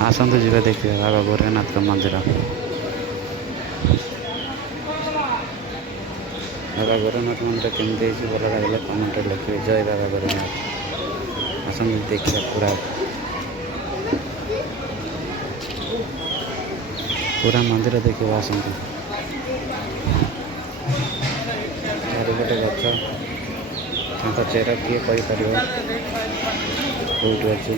ଆସନ୍ତୁ ଯିବା ଦେଖିବା ବାବା ଗୋରେଖନାଥ ମନ୍ଦିର। ବାବା ଗୋରେଖନାଥ ମନ୍ଦିର କେମିତି ହେଇଛି ଭଲ ଲାଗିଲେ କମେଣ୍ଟରେ ଲେଖିବେ। ଜୟ ବାବା ଗୋରେଖନାଥ। ଆସନ୍ତୁ ଦେଖିବା ପୁରା ମନ୍ଦିର ଦେଖିବା ଆସନ୍ତୁ। ଚାରିପଟେ ଗଛ, ତାଙ୍କ ଚେର କିଏ କହିପାରିବ କେଉଁଠି ଅଛି।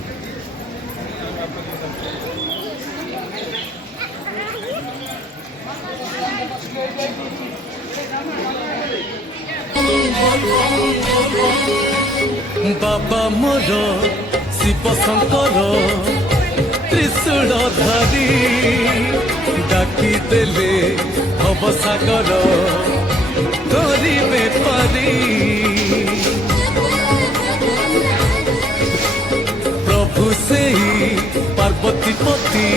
ବାବା ମୋର ଶିବ ଶଙ୍କର ତ୍ରିଶୂଳ ଧରି ଡାକି ଦେଲେ ଭବ ସାଗର କରିବେ ପାରି। ପ୍ରଭୁ ସେଇ ପାର୍ବତୀ ପତି।